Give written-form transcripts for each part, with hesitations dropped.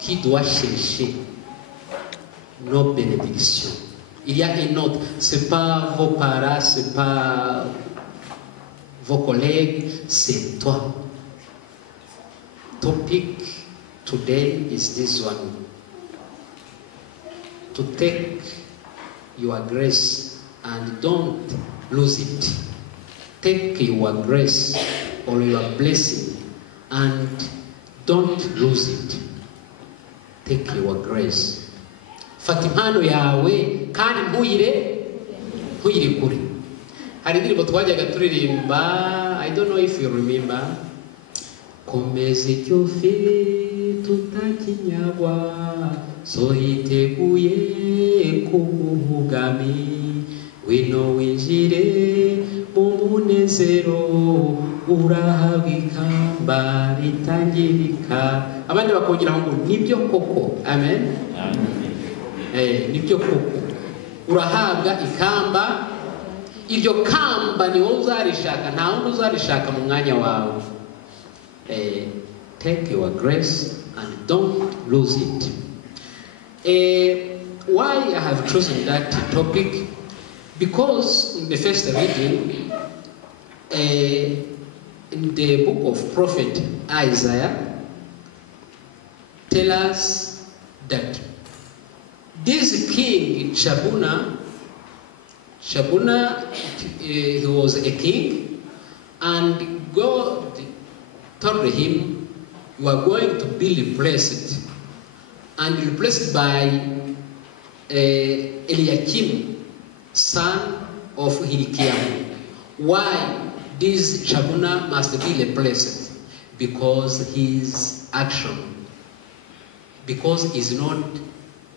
qui doit chercher nos bénédictions. Il y a une autre, c'est pas vos parents, c'est pas vos collègues, c'est toi. Topic today is this one. To take your grace and don't lose it. Take your grace or your blessing and don't lose it. Take your grace. Fata impano yawe kandi ntuyire kure. Hari indirimbo twajyaga turirimba, I don't know if you remember. Komeze cyufi tutakinyagwa so yiteguye kubugami wino winjire mu munezero urahabwa ikamba ritangirika. Abandi bakongera ngo nibyo koko. Amen. Nibyo koko urahabwa ikamba. Iryo kamba ni wowe uzarishaka, nta wundi uzarishaka mu mwanya wawe. Take your grace and don't lose it. Why I have chosen that topic? Because in the first reading, in the book of prophet Isaiah, tell us that this king Shabuna, he was a king, and God told him, you are going to be replaced, and replaced by Eliakim, son of Hilkiah. Why this Shabuna must be replaced? Because his action, because he's not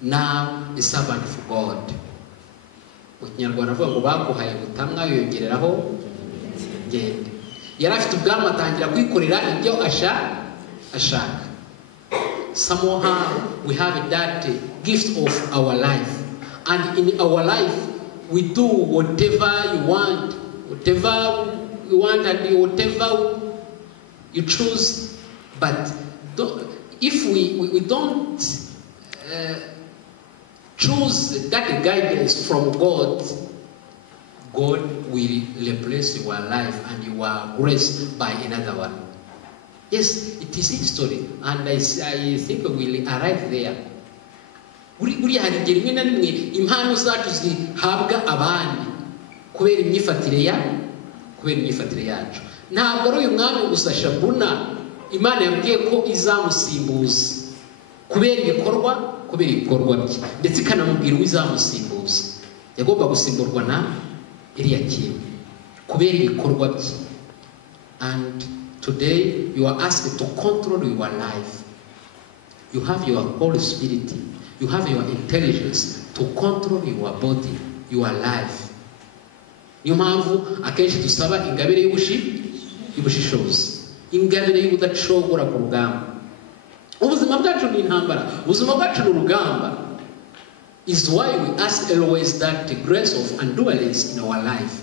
now a servant of God. Yari afite ubwami atangira kwikorera ibyo ashaka. Somehow we have that gift of our life, and in our life we do whatever you want, and whatever you choose. But if we don't choose that guidance from God, God will replace your life and your grace by another one. Yes, it is history, and I think we will arrive there. Buriya hari igihe rimwe na rimwe impano zacu zihabwa abandi kubera imyifatire yacu. Ntabwo ari uyu mwami gusa Shabuna Imana yabwiye ko izamusimbuza kubera ibikorwa bye, ndetse ikanamubwira uwo izamusimbuza. Yagomba gusimburwa na Eliakim kubera ibikorwa bye. And today you are asked to control your life. You have your Holy Spirit, you have your intelligence to control your body, your life. Niyo mpamvu akenshi dusaba ingabire y'ubushishozi, ingabire y'ubudacogora ku rugamba. Ubuzima bwacu ni intambara, ubuzima bwacu ni urugamba. Is why we ask always that the grace of endurance in our life,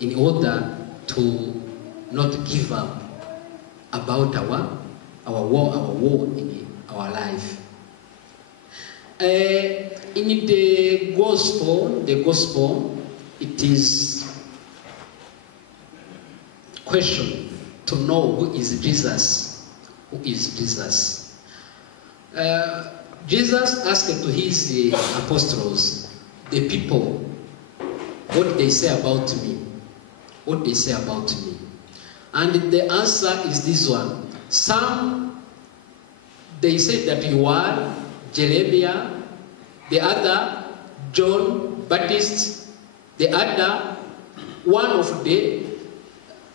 in order to not give up about our war in our life. In the gospel, it is question to know who is Jesus. Who is Jesus? Jesus asked to his apostles, the people, what they say about me. What they say about me. And the answer is this one. Some, they say that you are Jeremiah, the other John Baptist, the other one of the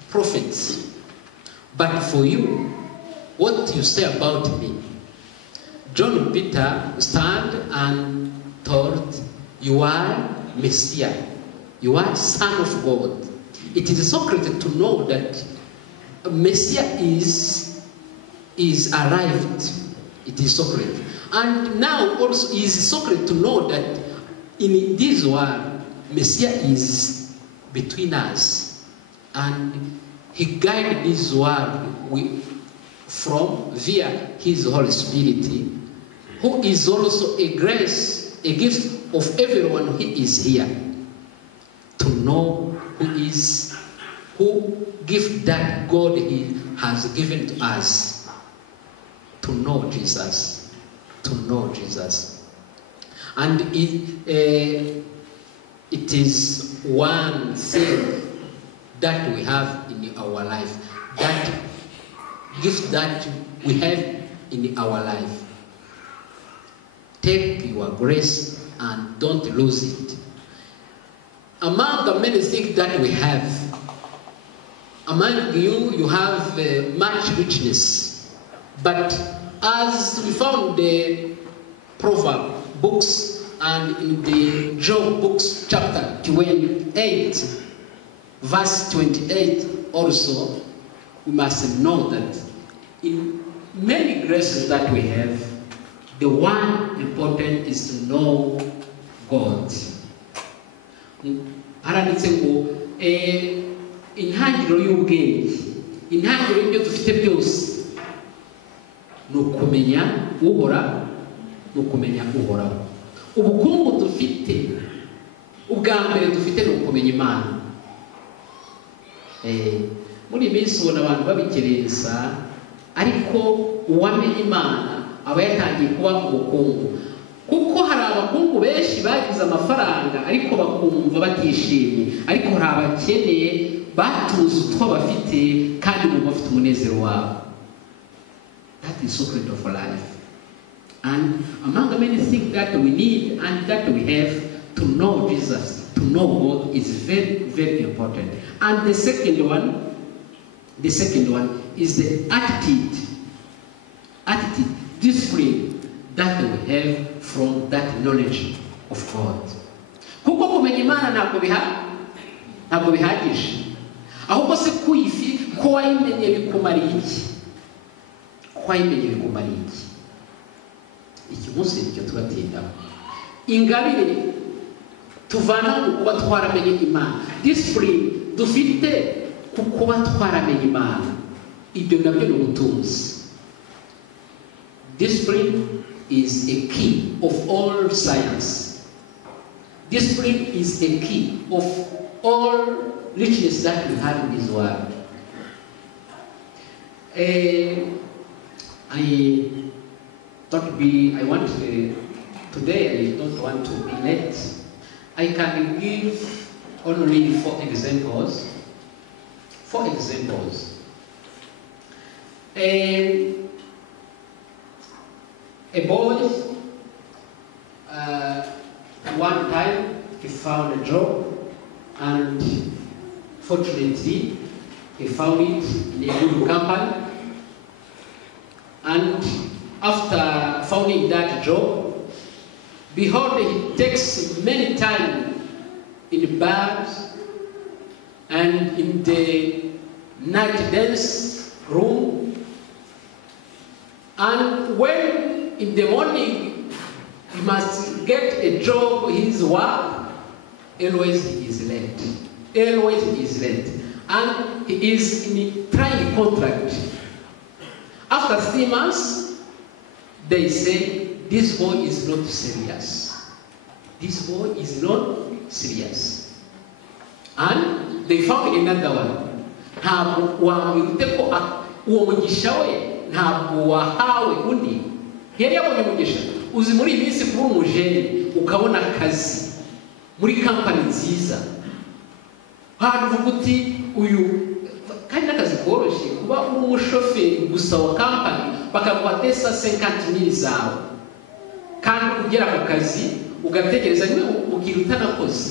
prophets. But for you, what you say about me? John Peter stand and told, you are Messiah, you are Son of God. It is a secret to know that Messiah is arrived. It is secret. And now also it is secret to know that in this world, Messiah is between us. And he guided this world from via His Holy Spirit, who is also a grace, a gift of everyone who is here, to know who gift that God has given to us, to know Jesus, and it is one thing that we have in our life, that gift that we have in our life. Take your grace and don't lose it. Among the many things that we have, among you have much richness. But as we found the proverb books and in the Job books, chapter 28, verse 28 also, we must know that in many graces that we have, the one important is to know God. Haranditse ngo intangiriro y'ubwenge, intangiriro y'ibyo dufite byose ni ukumenya uhora, ni ukumenya uhoraho. Ubukungu dufite, ubwa mbere dufite ni ukumenya Imana. Muri minsi ubona abantu babikereza, ariko uwamenye Imana aba yatangiye kuba mu bukungu. Kuko hari abakungu benshi bagize amafaranga ariko bakumva batishimye, ariko hari abakeneye batuze utwo bafite kandi mu bafite umunezero wabo. That is the secret of life. And among the many things that we need and that we have, to know Jesus, to know God is very, very important. And the second one is the attitude, discipline that we have from that knowledge of God. Kuko kumenya Imana ntabwo bihagije. Ahubwo se kuyifi ko wayimenye bikumariye iki? Iki munsi nicyo tubatindaho. Ingabire tuvana mu kuba twaramenye Imana, discipline dufite ku kuba twaramenye Imana, ibyo nabyo ni ubutunzi. Discipline is a key of all science. Discipline is a key of all richness that we have in this world. Today I don't want to be late. I can give only 4 examples. A boy, one time he found a job, and fortunately he found it in a good company. And after finding that job, behold, he takes many time in the bars and in the night dance room. And when in the morning he must get a job, his work, always he is late. And he is in a trying contract. After 3 months, they say, this boy is not serious. And they found another one. UMUGISHA ntabwo wahawe undi. Yari yabonye umugisha. Uzi muri iminsi kuba umujeni ukabona akazi muri company nziza. Hantu uvuguti uyu kandi akazi koroshye kuba umushoferi gusa wa company bakaguhatesa 50,000 zawe. Kandi ugera ku kazi ugategereza niwe ugira utanakoze.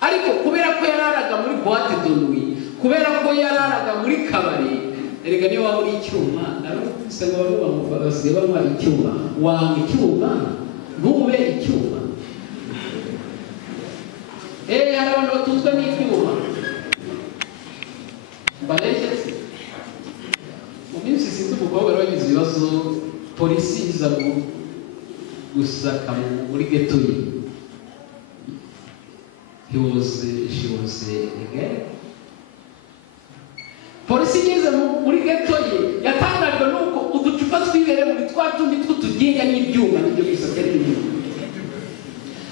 Ariko kubera ko yararaga muri boîte de nuit, kubera ko yararaga muri kabari, erega niyo waba uri icyuma, usanga abantu bamufagasiye bamwara icyuma, wanga icyuma ntube icyuma. Hari abantu batuzwa n'ibyuma bareshye. Mu minsi sinzi umukobwa wagize ibibazo, polisi iza gusaka muri ghetto ye. She was a girl. polisi igeze muri ghetto ye yatangajwe nuko uducupa twibere mu twatundi tw'utuginga n'ibyuma n'ibyo bisokera inyuma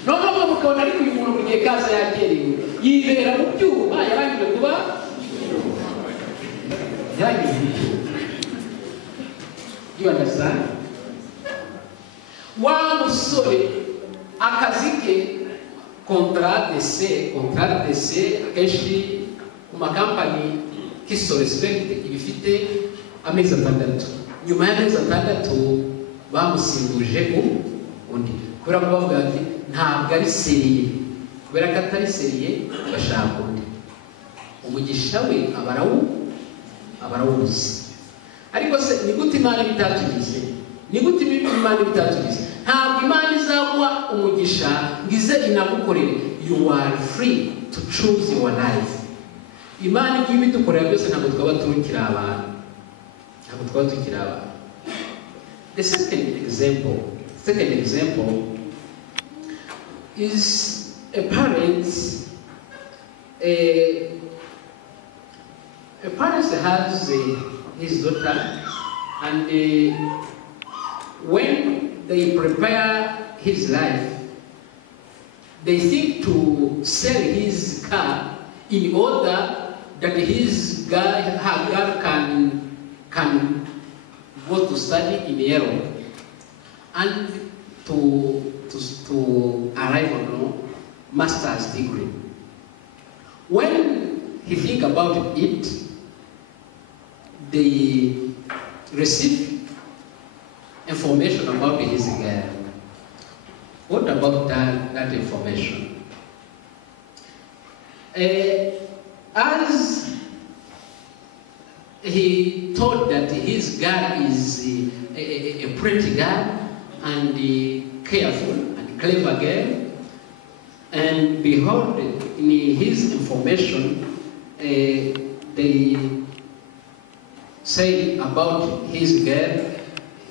noneho mukabona ariko uyu muntu mugiye kaza yagerewe yibera mu byuma yarangije kuba you understand? Wa musore akazi ke contrat d'essai akenshi ku makampani kiso respect ibifite amezi 6 nyuma y'amezi 6 bamusimbuje undi kubera ko bavuga ati ntabwo ari seriye kubera ko atari seriye bashaka undi umugisha we abarawuzi ariko se ni gute Imana bitatugize ntabwo Imana izaguha umugisha ngize inagukorere you are free to choose your life Imana igiye bidukorera byose ntabwo twaba tukiri abantu the second example is a parent has his daughter, and when they prepare his life, they think to sell his car in order that her girl can go to study in Europe and to arrive on a master's degree. When he think about it, they receive information about his girl. What about that information? As he thought that his girl is a pretty girl and careful and clever girl, and behold, in his information, they say about his girl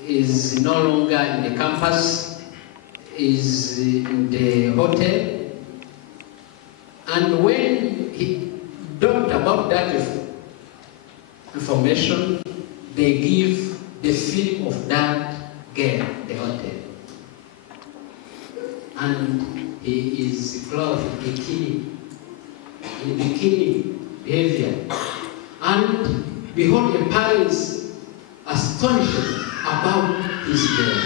is no longer in the campus, is in the hotel. And when he talked about that information, they give the film of that girl, the hotel. And he is clothed in bikini behavior. And behold, the parents astonished about his girl.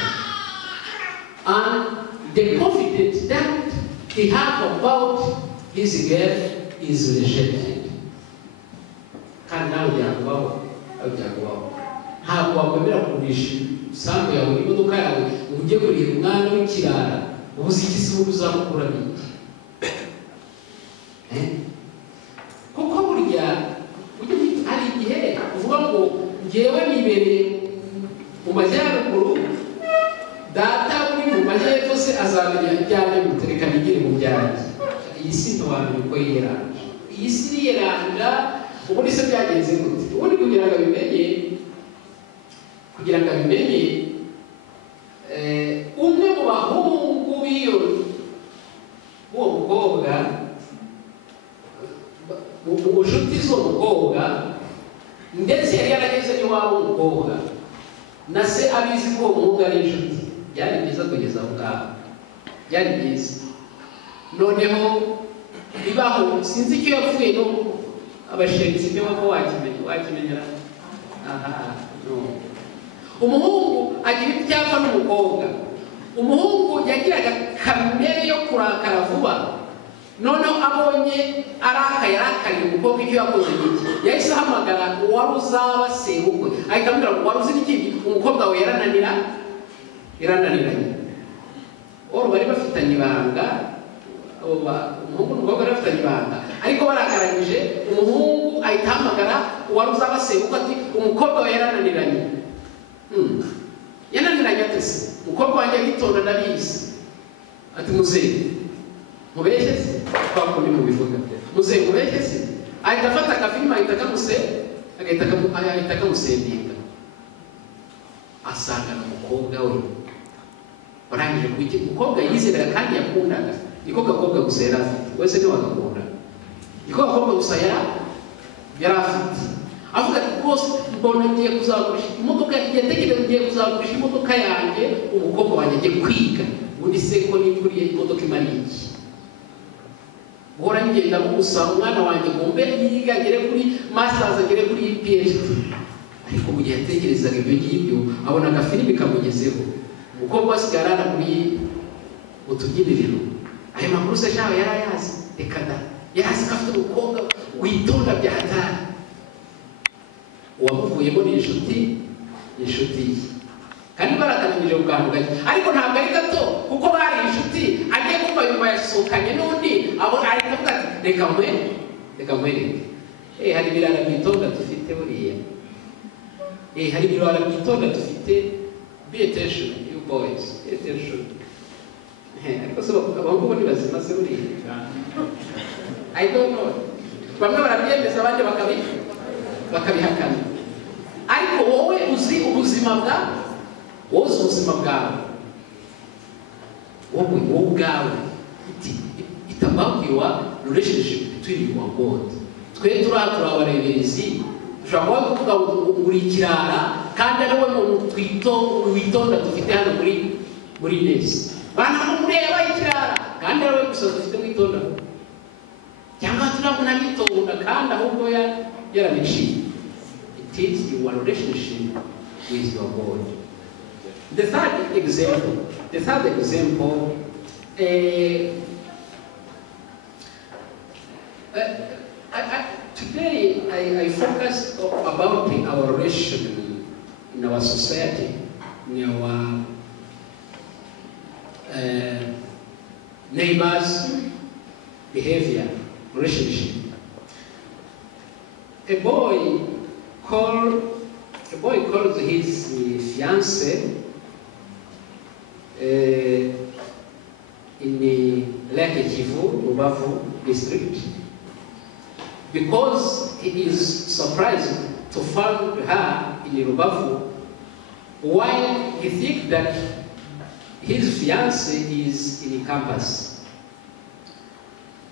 And the confidence that he had about his girl is rejected. Kandi nawe byakubaho ntabwo wakwemera kugurisha isambu yawe imodoka yawe ujye kurira umwana w'ikirara ubuze iki se uzamukura n'iki kuko burya hari igihe uvuga ngo ngewe nibereye mu majyaruguru data uri mu majyepfo se azamenya ibyanjye gutereka nigire mu byanjye iyi si ntiwamenya uko yiranje iyi si niyiranja ubundi se byagenze gute ubundi kugira ngo abimenye umwe mu bahungu b'uwo mukobwa mu nshuti z'uwo mukobwa ndetse yari yarageze n'iwabo w'umukobwa na se abizi ko uwo muhungu ari inshuti byari byiza kugeza aho ngaho byari byiza noneho bibaho sinzi icyo yapfuye no abashenzi byo bako wakimenyera umuhungu agira ibyapa n'umukobwa umuhungu yagiraga kamere yo kurakara vuba noneho abonye arakariye umukobwa icyo yakoze n'iki yahise ahamagara uwari uzaba sebukwe ahita amubwira ngo wari uzi n'ikindi umukobwa we yarananiranye bari bafitanye ibanga umuhungu n'umukobwa bari bafitanye ibanga ariko barakaranyije umuhungu ahita ahamagara uwari uzaba sebukwe ati umukobwa we yarananiranye yananiranye atese umukobwa wanjye yitonda ndabizi ati muzehe mubeshye se twakundi mubivuga muzehe mubeshye se ahita afata akafilime ahita akamusendinga asangana umukobwa we warangije kuki umukobwa yizeraga kandi yakundaga niko gakobwa gusa yari afite wese niwe agakunda niko gakobwa gusa yari afite avuga ati rwose mbona ngiye kuzagurisha imodoka, yatekereje ngiye kuzagurisha imodoka yanjye umukobwa wanjye agiye kwiga. Ubundi se ko niguriye imodoka imariye iki? Uhora ngenda gusaba umwana wanjye ngo mbe yiga agere kuri masters, agere kuri PhD. Ariko mu gihe yatekerezaga ibyo ngibyo abona agafilimi kamugezeho, umukobwa asigarana muri utubyiniriro. Ayo makuru se shawe yarayazi? Reka da, yarazi ko afite umukobwa witonda bya hatari. Uwamuvuyemo ni inshuti ye, kandi baraganirije ubwambuganye, ariko ntabwo ari gato kuko bari inshuti. Agiye kumva yumva yasohokanye n'undi, abona ari kuvuga ati reka mwereke. Hari ibirara byitonda dufite buriya. Hari ibirara byitonda dufite. Be attention, you boys, be attention. Ariko se abahungu bo ntibazima se buriya? I don't know. Bamwe barabyemeza abandi bakabihakana. Ariko wowe uzi ubuzima bwawe, wowe ubwawe. It's about your relationship between you and God. Twe turabareberezi, ushobora kuvuga uri kirara kandi ari wowe muntu witonda dufite hano muri nesi. Bana mureba ikirara kandi ari wowe gusa dufite witonda. Cyangwa turabona bitonda kandi ahubwo yarabiciye. It is your relationship with your God. The third example, today I focus about our relation in our society, in our neighbors' behavior, relationship. A boy calls his fiancée in Lake Kivu, Rubavu district, because he is surprised to find her in Rubavu, while he thinks that his fiancée is in campus.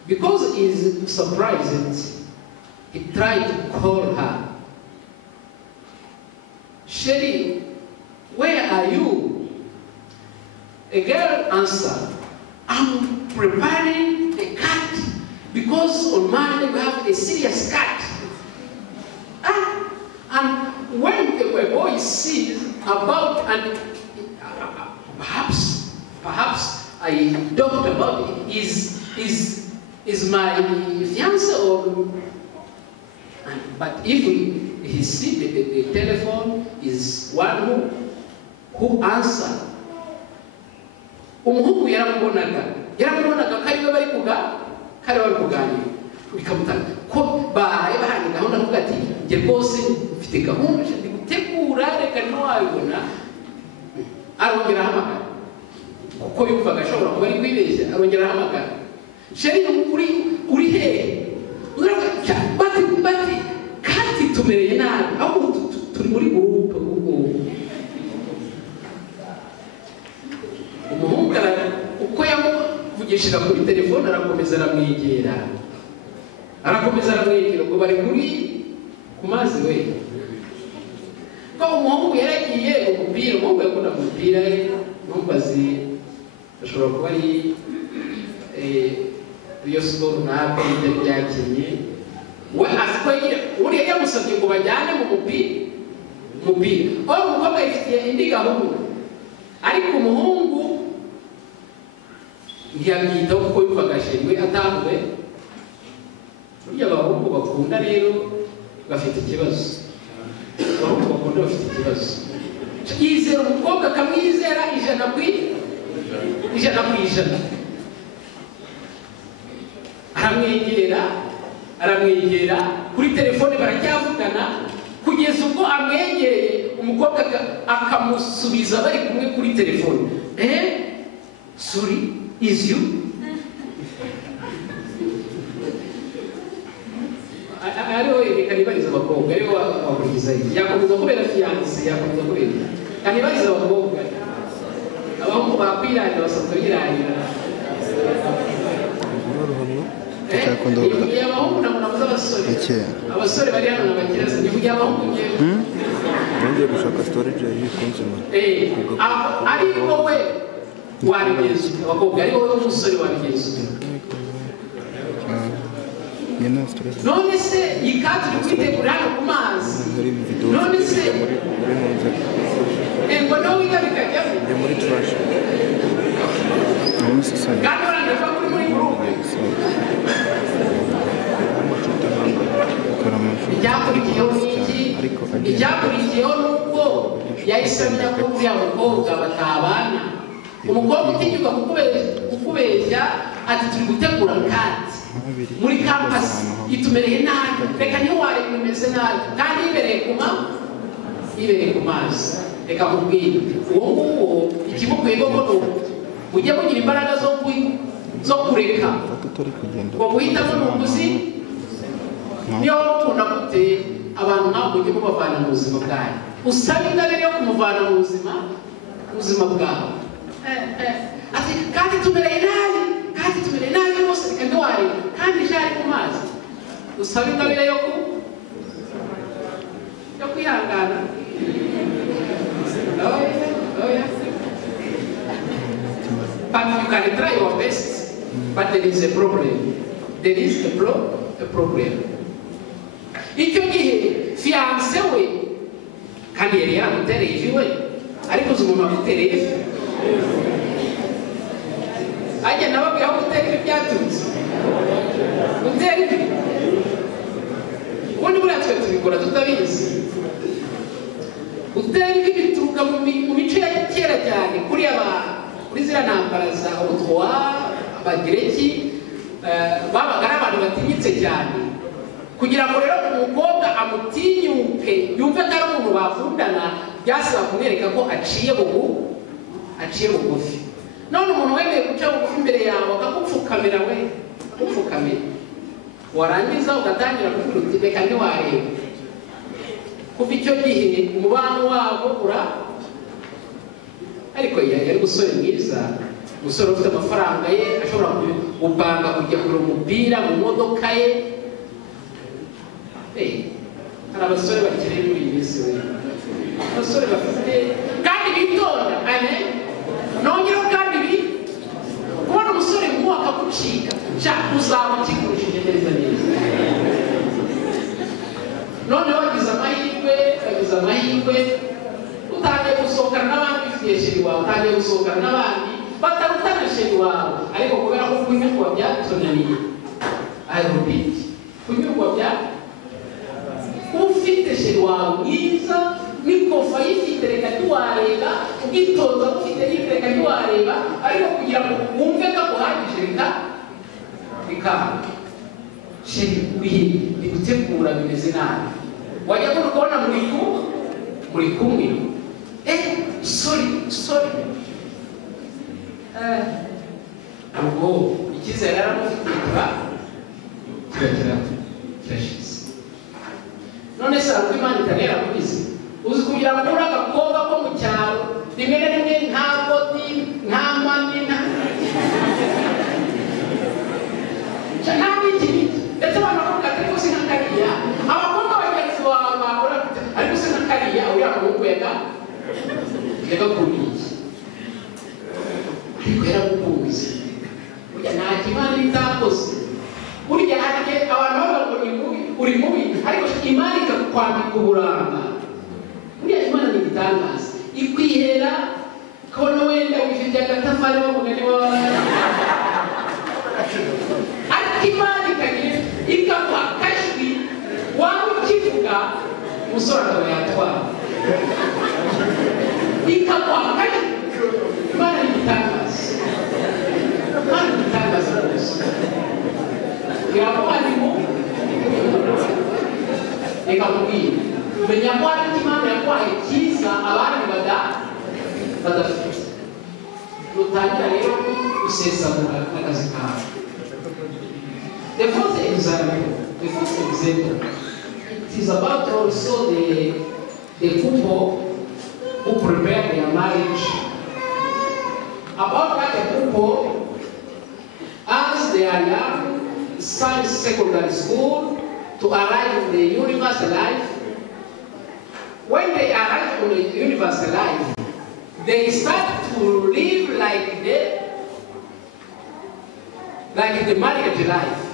Because he is surprised, he tried to call her. Sherry, where are you? A girl answered, I'm preparing a cut because on Monday we have a serious cut. And when the boy sees about, and perhaps I doubt about it, is my fiancé or? But if he sees the telephone is one who answered. Umuhungu yaramubonaga kariwe bari kuganira bikamutanga ko bahaye bahanye gahunda avuga ati nge bose mfite gahunda ndi gutegura reka ntiwabibona. Arongera ahamagara kuko yumvaga ashobora kuba ari kwibeshya. Arongera ahamagara, sheri uri hehe? Bati kandi tumereye nabi, aho turi muri groupe. Umuhungu uko yamuvugishira kuri telefone arakomeza aramwegera ngo bari kuri ku mazi we. Ko umuhungu yaragiye umupira, umuhungu yakunda umupira, numbazi ashobora kuba ari iyo siporo ntabwo byakinye we asikoye uriya yamusabye ngo bajyane mu mupira. Aho umukobwa yifitiye indi gahunda, ariko umuhungu ntiyamwitaho kuko yumvaga ashimwe atahuwe. Burya abahungu bakunda rero bafite ikibazo. Yizera umukobwa akamwizera ijana ku ijana. Aramwegera kuri telefone baracyavugana kugeza ubwo amwegereye umukobwa akamusubiza bari kumwe kuri telefone. Sorry, is you? Ariho kanibariza abakobwa, ariho waburiza yakomeza kubera fiancé, yakomeza kubera kanibariza abakobwa. Abahungu bakwiranya basanzwe biranya. Abahungu nabo abasore bari hano n'abakirasi ntivugira abahungu ngiye gushaka storage y'ikunzima ari wowe wabigenza abakobwa ari wowe umusore wabigenza none se ikati uri kwitegura hano ku mazi none se ngo nawe wiga bikajyamo muri trash kandi urandeva muri gurupe icyakurikiyeho n'iki icyakurikiyeho n'uko yahise amenya ko uriya mukobwa batabana umukobwa utinyuka kukubeshya ati turi gutegura kati muri kampasi itumereye nabi reka ntiwarebe bimeze nabi kandi yibereye ku mazi reka nkubwire uwo nguwo ikimukwiye koko ni uko mujye mugira imbaraga zo kureka ngo guhitamo ni umuzi niyo ukunda gute abantu ntabwo ujye mubavana mu buzima bwawe usaba ingabire yo kumuvana mu buzima bwawe ati kandi tumereye nabi rwose reka ntiwarebe kandi ije ari ku mazi usaba ingabire yo kwihangana. But you can try your best, but there is a problem. There is a problem. Icyo gihe fiancé we kandi yari yaramutereye ivi we ariko uzi umuntu wamutereye ivi ajya nababwiye aho gutera ivi byaturutse gutera ivi ubundi buriya twe tubikora tutabizi gutera ivi bituruka mu mico ya kera cyane kuri ziriya ntambara za Otwa Abagireki babaga ari abantu batinyitse cyane kugira ngo rero umukobwa amutinyuke yumve ko ari umuntu bakundana byasaba kumwereka ko aciye bugufi none umuntu wemeye guca bugufi imbere yawe akagupfukamira warangiza ugatangira kuvuga uti reka ntiwareba kuva icyo gihe umubano wabo ariko yari umusore mwiza umusore ufite amafaranga ye ashobora gupanga kujya kugura umupira mu modoka ye hari abasore bakeneye muri iyi minsi we abasore bafite kandi bitonda nongeraho kandi kubona umusore nk'uwo akagucika shaka uzaba ukigurishije neza noneho wagize amahirwe utangiye gusohokana n'abandi bifitiye sheri wawe utangiye gusohokana n'abandi batarutana sheri wawe ariko kubera ko kunyurwa byatunaniye kunyurwa ufite sheri wawe mwiza n'ikofa yifite reka ntiwareba ubwitonza ufite n'ifite reka ntiwareba ariko kugira ngo wumve ko aguhagije reka sheri ni gutegura bimeze nabi wajya kubona muri kumwe sorry ubwo icyizere yaramufitiye kirashize none se ariko Imana itari yarakubize uzi kugira ngo uri agakobwa ko mu cyaro rimwe na rimwe nta koti nta mani nta n'iki ndetse abantu bakavuga ati ariko si nka kariya abakobwa bagenzi bawe bakora ariko si nka kariya uriya muhungu yagakundiye ariko yaragukunze burya nta kimana itakoze burya hari abantu bavuga ngo uri mubi ariko Imana ikakwambika uburanga burya Imana ni igitangaza ikwihera kubona wenda wifitiye agatafari w'umugani wawe ariko Imana ikaguha akajwi waba ukivuga umusore akaba yatwara ikaguha akajwi Imana ni igitangaza rwose irakwarimu reka mubwire menya ko hari icyo Imana yakwaye cyiza abandi badafite rutangira rero gusesagura akazi kawe. The first example, it is about also the couple who prepare their marriage. About that couple, as they are young, start secondary school, to arrive in the universal life. When they arrive in the universal life, they start to live like the marriage life.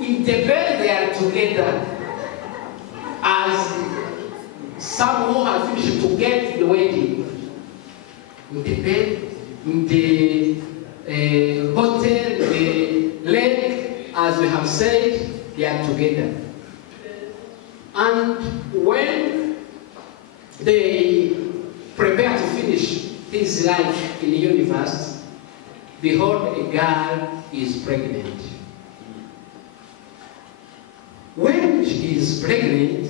In the bed, they are together as some who have finished to get the wedding. In the bed, in the hotel, the lake, as we have said, they are together. And when they prepare to finish his life in the universe, behold, a girl is pregnant. When she is pregnant,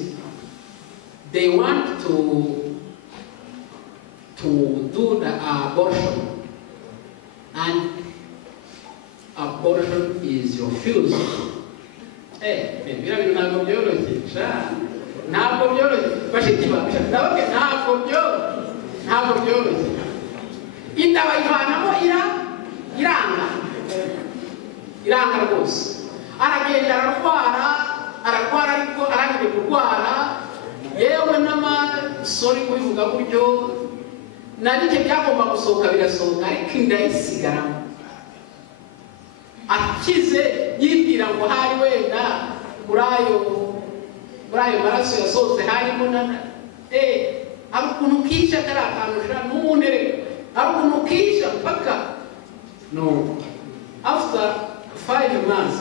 they want to do the abortion, and abortion is refused. Arakwara ariko arangije kurwara yewe n'amasori kubivuga buryo nabike byagomba gusohoka birasohoka ariko inda isigaramo akize yibwira ngo hari wenda muri ayo maraso yasohotse harimo ari ukuntu kisha kari akantu n'umunere ari ukuntu kisha mpaka no. After 5 months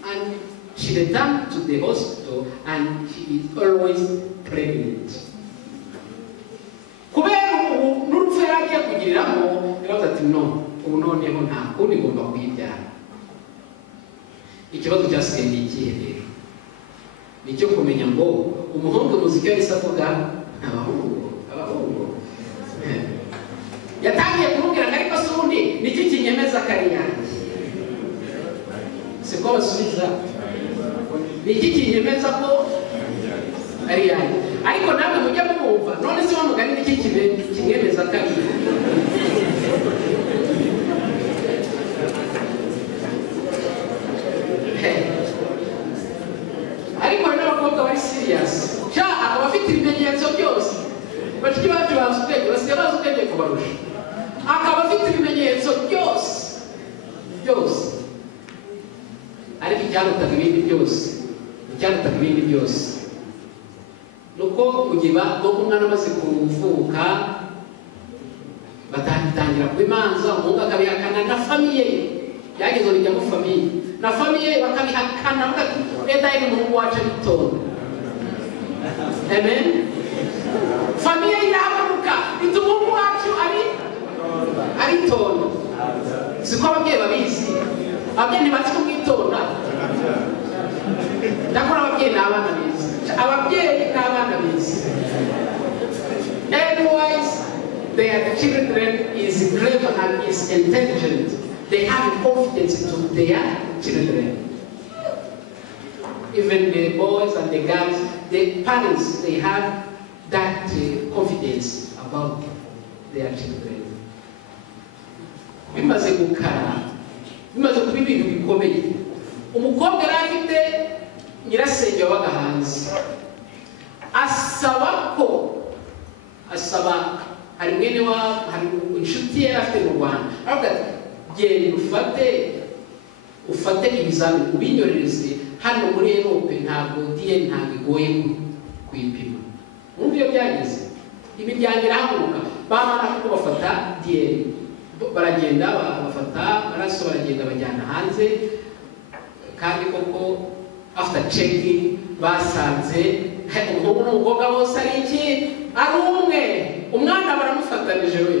and she returned to the hospital and she is always pregnant. Kubera n'urupfu yaragiye kugiriramo yavuze ati no, ubu noneho nta kundi ngomba kuyibyara. Ikibazo cyasigaye ni ikihe rero? Nicyo kumenya ngo umuhungu muziki yahise avuga abahungu yatangiye kumubwira ngo ariko se ubundi nicyo kinyemeza kari yanjye. Siko basubiza ni iki kinyemeza ko ari yanjye, ariko namwe mujya mwumva none se wamugani n'iki kinyemeza kari. Ariko n'abakobwa bari serious akaba afite ibimenyetso byose bashiki bacu bazi ubwenge basigaye bazi ubwenge kubarusha, akaba afite ibimenyetso byose ariko icyarutaga ibindi byose nuko kugiba no kumwana amaze kuvuka batangira kubimanza umuhungu akabihakana na famiye ye yagize rijya mu famiye na famiye ye bakabihakana edaye n'umuhungu wacu aritonda. Amen. Famiye irahaguruka iti umuhungu wacu aritonda. Siko ababyeyi babizi, ababyeyi ntibazi kumwitonda. Ndakora ababyeyi n'abana bizi. Otherwise, their children is clever and is intelligent. They have confidence into their children. Even the boys and the girls, the parents, they have that confidence about their children. Bimaze gukara, bimaze kuba ibintu bikomeye. Umukobwa yari afite nyirasenge wabaga hanze, asaba hari mwene wa hari inshuti yari afite mu Rwanda, aravuga ati genda ufate ibizamini ubinyorereze hano muri Europe, ntabwo DNA ntabwo igoye kuyipima. Urumva iyo byageze imiryango irahaguruka bamara kuko bafata DNA, baragenda bafata amaraso baragenda bajyana hanze, kandi koko after checking basanze umuhungu n'umukobwa bose ari iki ari umwe, umwana baramufatanije we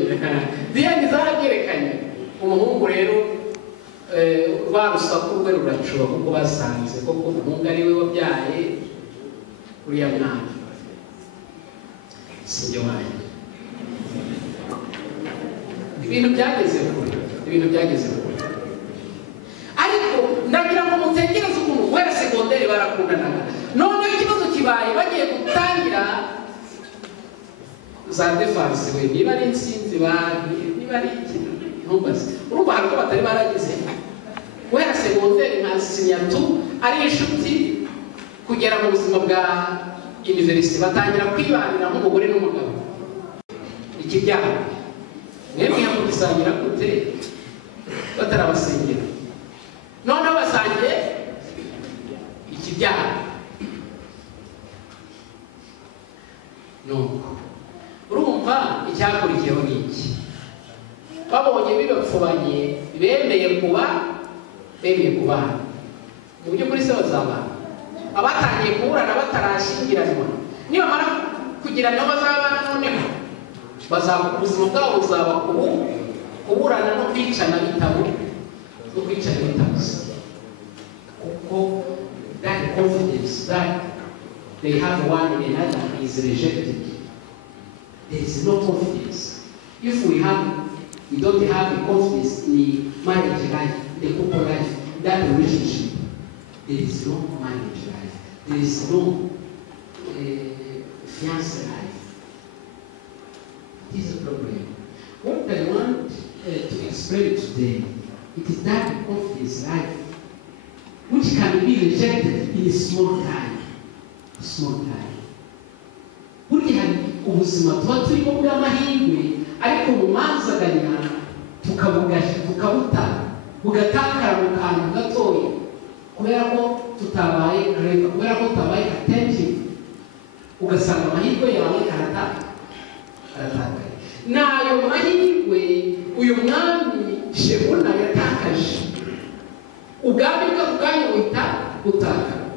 DNA zarabyerekanye. Umuhungu rero rwa rusaku rwe ruracuba kuko basanze koko umuhungu ari we wabyaye uriya mwana. Sibyo wanjye ibintu byageze kure. Ariko ndagira ngo mutekereze ukuntu wera segonderi barakundanaga, none ikibazo kibaye bagiye gutangira za defense we niba ari insinzi niba ari ikintu ntumbaze. Urumva hari batari baragize wera segonderi nka sinyatu ari inshuti kugera mu buzima bwa university batangira kwibanira nk'umugore n'umugabo. Ikibyaha mwebwe yamugisangira gute batarabasengera? Noneho basangiye ikibyaha. Nuko urumva icyakurikiyeho ni iki? Babonye bibapfubanye, bemeye kubana. Mu buryo kuri se bazabana. Abatangiye kuburana batarashyingiranwa, nibamara kugira nabo bazabana, noneho ubuzima bwabo buzaba kuburana no kwicana bitabuze. Kuko that confidence that they have one another is rejected. There is no confidence. If we don't have the confidence in the marriage life, the couple life, that relationship, there is no marriage life. There is no fiancé life. It is a problem. What I want to explain today, it is that confidence life which can be rejected in a small time. Burya ubuzima tuba turimo bw'amahirwe, ariko mu manzaganya tukabuta bugatakara mu kantu gatoya, kubera ko tutabaye clever, kubera ko tutabaye attentive, ugasanga amahirwe yawe aratakaye. N'ayo mahirwe uyu mwami Shebuna yatakaje, ubwami bwe ubwanyu buhita butakara.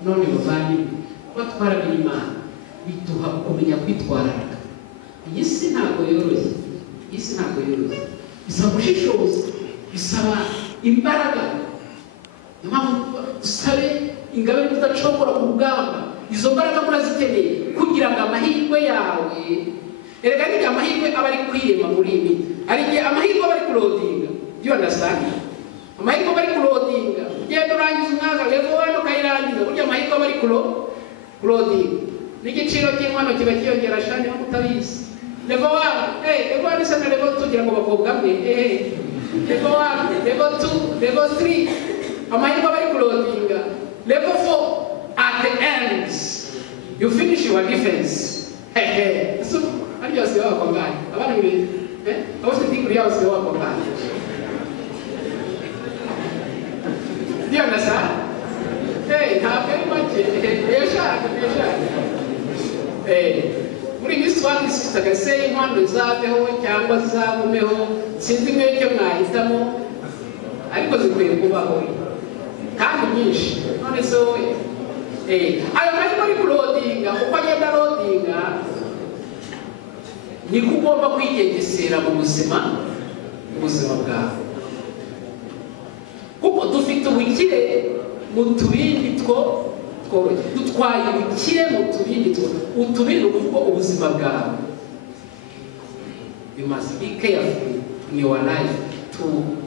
None muvandimwe, kuba twaramenye Imana biduha kumenya kwitwararika. Iyi si ntabwo yoroshye, bisaba gushishoza, bisaba imbaraga. Niyo mpamvu dusabe ingabire tudacogora ku rugamba. Izo mbaraga murazikeneye kugira ngo amahirwe yawe, erega ni amahirwe aba ari kwirema muri ibi, ari igihe amahirwe aba ari kurodinga. You understand? Amahirwe aba ari kurodinga. Ugenda urangiza umwaka level 1 ukayirangiza, burya amahirwe aba ari kurodinga. N'igiciro cy'inkwano kiba kiyongera shani aho utabizi. Level 1, level 1 isa na level 2 kugira ngo bakobwa mwe. Level 1, level 2, level 3. Amahirwe aba ari kurodinga. Level 4, at the end, you finish your defense. So, ari yose wakwangana. Abana mwe, abose degree yose wakwangana. Do you understand? Ntabwo ari make. Yashaka. Muri Miss One Sister Gase inkwano zabeho cyangwa zabumeho, sinzi mwe icyo mwahitamo, ariko zikwiye kubaho kandi nyinshi. None se wowe ayo mahirwe ari kurodinga, uko agenda rodinga niko ugomba kwigengesera mu buzima bwawe, kuko dufite ubukire mu tubindi tworoshye, dutwaye ubukire mu tubindi utubindi ukuvuga ubuzima bwawe. You must be careful in your life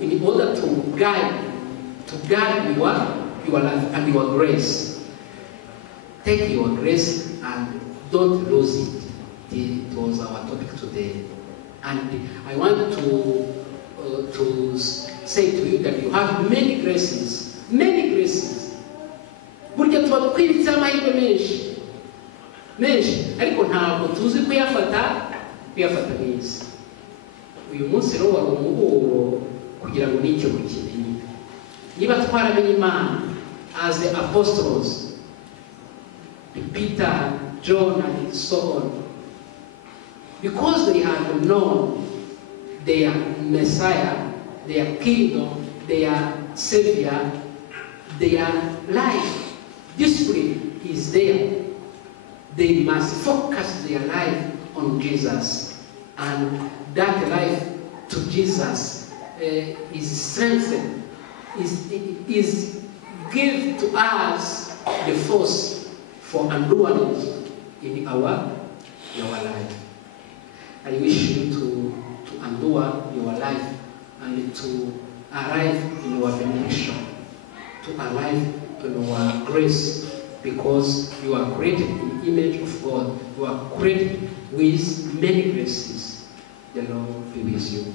in order to guide your life and your grace. Take your grace and don't lose it. It was our topic today, and I want to say to you that you have many graces. Burya tuba twibitse amahirwe menshi, ariko ntabwo tuzi kuyafata neza. Uyu munsi rero wari umuhuro kugira ngo nicyo mukimenye. Niba twaramenye Imana as the apostles, Peter, John, and so on, because they had known their Messiah, their kingdom, their Savior, their life discipline is there. They must focus their life on Jesus, and that life to Jesus is strengthened, is give to us the force for endurance in our life. I wish you to endure your life and to arrive in your benediction, to arrive in your grace, because you are created in the image of God. You are created with many graces. The Lord be with you.